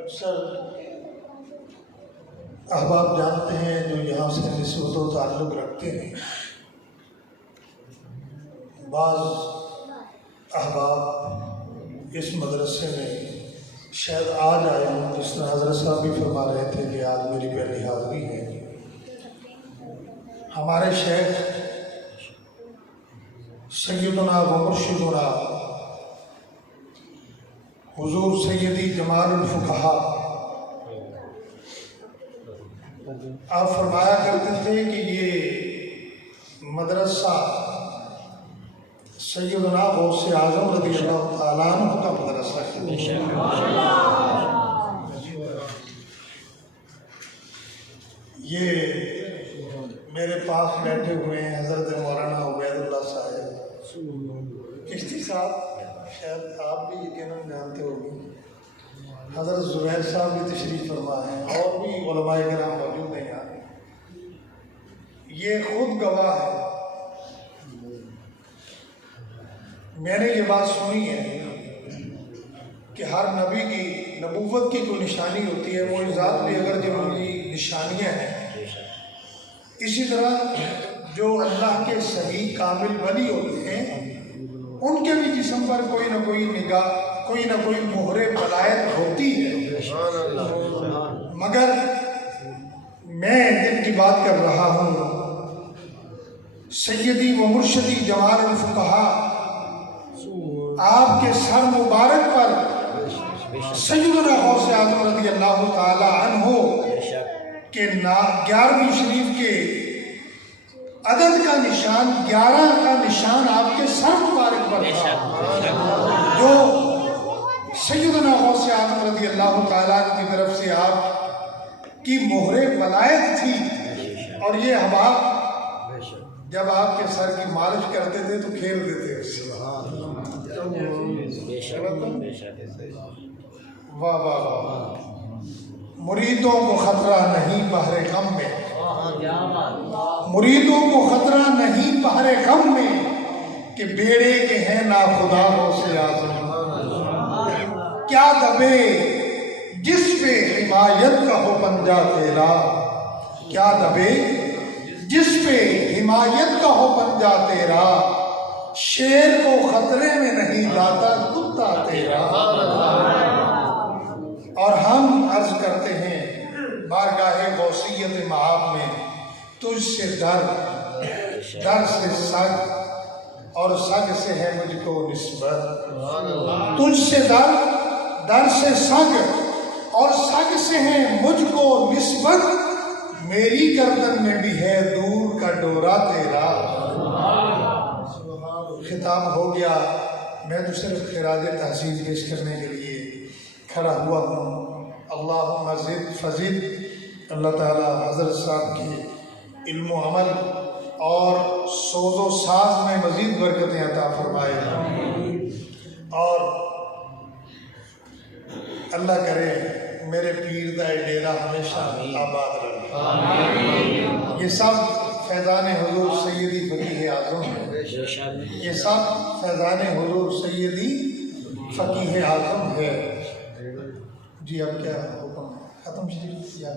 अक्सर अहबाब जानते हैं जो यहाँ से निस्बत व ताल्लुक़ रखते हैं। बाज़ अहबाब इस मदरसे में शायद आज आए हूँ, जिस तरह हज़रत साहब भी फरमा रहे थे कि आज मेरी पहली हाज़री है। हमारे शेख सैयदना व मुर्शिदना हुज़ूर सैयदी जमालुल फुक़हा आप फरमाया करते थे कि ये मदरसा सैयदना गौसे आज़म रज़ियल्लाहु ताला अन्हु का मदरसा है। ये मेरे पास बैठे हुए हैं हज़रत मौलाना उबैदुल्लाह साहब चिश्ती साहब, शायद आप भी यकीनन जानते होंगे। हज़रत ज़ुबैर साहब भी तशरीफ़ फरमा हैं और भी उलमाए किराम मौजूद हैं यहाँ। ये खुद गवाह है। मैंने ये बात सुनी है कि हर नबी की नबूवत की कोई निशानी होती है, मोइज़ात भी अगर जो उनकी निशानियाँ हैं, इसी तरह जो अल्लाह के सही कामिल वली होते हैं उनके भी जिस्म पर कोई ना कोई निगाह, कोई ना कोई मोहरे वलायत होती है। मगर मैं जिनकी बात कर रहा हूँ सैयदी व मुर्शिदी जमालुल फुक़हा, आपके सर मुबारक पर सैयदना गौसे आज़म रज़ियल्लाहु ताला अन्हु के 11वीं शरीफ के अदद का निशान 11 का निशान आपके सर मुबारक पर था, जो सैयदना गौसे आज़म रज़ियल्लाहु ताला की तरफ से आप की मोहरे वलायत थी। और ये अहबाब जब आपके सर की मालिश करते थे तो खेल देते उससे। वाह वाह वाह। मुरीदों को खतरा नहीं बहरे गम में, मुरीदों को खतरा नहीं बहरे गम में कि बेड़े के हैं ना खुदा गौसे आज़म। क्या दबे जिस पे हिमायत का हो पंजा तेरा, क्या दबे जिस पे हिमायत का हो पंजा तेरा, शेर को खतरे में नहीं लाता कुत्ता तेरा। और हम अर्ज करते हैं बारगाहे गौसियत महाब में, तुझसे डर, डर से सग और सग से है मुझको निस्बत। तुझसे डर, डर से सग और सग से है मुझको निस्बत। मेरी गर्दन में भी है दूर का डोरा तेरा। खिताब हो गया। मैं तो सिर्फ खिराज तहसीन पेश करने के लिए खड़ा हुआ हूँ। अल्लाह मज़ीद फज़ीद अल्लाह ताला हज़रत साहब की इल्म अमल और सोज़ो साज में मज़ीद बरकतें अता फरमाए और अल्लाह करे मेरे पीर दा डेरा हमेशा आबाद रहे। ये सब फैज़ान हुज़ूर सैयदी फ़कीह आज़म है। ये सब फैज़ान हुज़ूर सैयदी फ़कीह आज़म है। जी अब क्या हुक्म है? ख़त्म शरीफ या